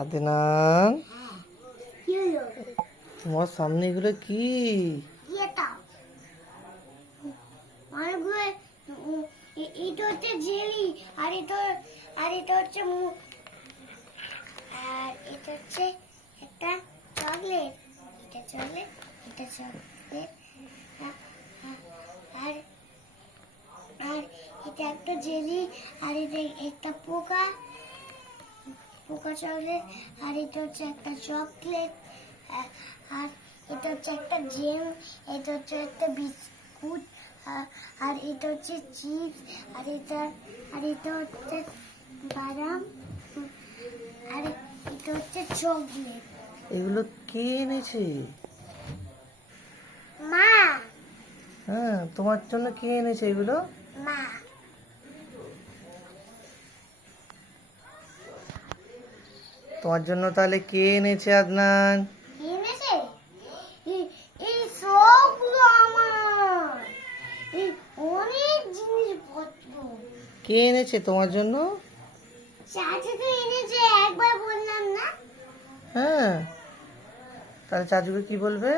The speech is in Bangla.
আদনান, কি হলো? তোমার সামনে এগুলো কি? এটা অনেকগুলো এটা হচ্ছে জেলি, আর এটা হচ্ছে আর এটা হচ্ছে একটা চকলেট। এটা চকলেট, এটা চকলেট, আর আর এটা একটা জেলি, আর এটা একটা পোকা পোকা চকলেট, আর এটা হচ্ছে একটা চকলেট, আর এটা হচ্ছে একটা জেম, এটা হচ্ছে একটা বিস্কুট, আর এটা হচ্ছে চিপস, আর এটা হচ্ছে বাদাম, আর এটা হচ্ছে চকলেট। এগুলো কে এনেছে? মা, হ্যাঁ, তোমার জন্য কে এনেছে এগুলো? মা। তোমার জন্য তাহলে কে এনেছে আদনান? এনেছে এই সবগুলো আমার, এই অনেক জিনিসপত্র। কে এনেছে তোমার জন্য? চাচা তো এনেছে, একবার বললাম না? হ্যাঁ, তাহলে চাচুকে কি বলবে?